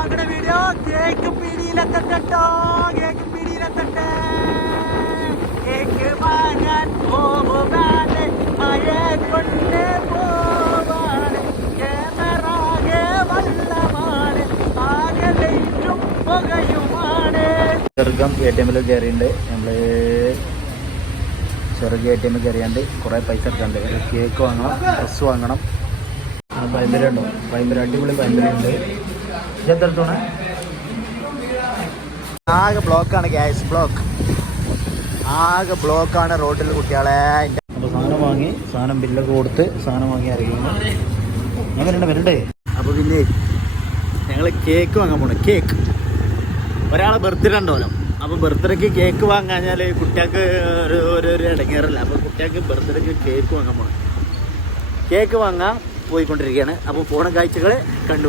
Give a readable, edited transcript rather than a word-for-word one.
വാങ്ങണ video cake പിടിയിലെത്തട്ടോ. Cake പിടിയിലെത്തട്ടെ. Cake വാങ്ങാൻ പോവാണ്, മഴ കൊണ്ട് പോവാണ്. ക്യാമറാകെ വള്ളമാണ്, ആകെ ലൈറ്റും പുകയുമാണ്. ചെറുക്കം ATM കയറിയുണ്ട്. നമ്മള് ചെറുക ATM കയറിയാണ്ട് കുറേ പൈസ എടുക്കാണ്ട്. കേക്ക് വാങ്ങണം, ഡ്രസ്സ് വാങ്ങണം. പൈമ്പര ഉണ്ടോ? പൈമ്പര അടിപൊളി പൈമ്പരയുണ്ട്. ഇതെടുത്തോണേ. ആകെ ബ്ലോക്കാണ്, ഗ്യാസ് ബ്ലോക്ക്. ആകെ ബ്ലോക്കാണ് റോഡിൽ കുട്ടികളെ. അപ്പോൾ സാധനം വാങ്ങി, സാധനം ബില്ലൊക്കെ കൊടുത്ത് സാധനം വാങ്ങി അറിയുന്നു. എങ്ങനെയുണ്ട് വരണ്ടേ? അപ്പോൾ പിന്നെ ഞങ്ങൾ കേക്ക് വാങ്ങാൻ പോണേ. കേക്ക് ഒരാളെ ബർത്ത്ഡേ ഉണ്ടോല്ലോ. അപ്പോൾ ബർത്ത്ഡേക്ക് കേക്ക് വാങ്ങാഞ്ഞാൽ കുട്ടികൾക്ക് ഒരു ഇടങ്ങേറല്ല. അപ്പോൾ കുട്ടികൾക്ക് ബർത്ത്ഡേക്ക് കേക്ക് വാങ്ങാൻ പോകണം. കേക്ക് വാങ്ങാൻ പോയിക്കൊണ്ടിരിക്കുകയാണ്. അപ്പോൾ പോണ കാഴ്ചകൾ കണ്ടുകൊണ്ട്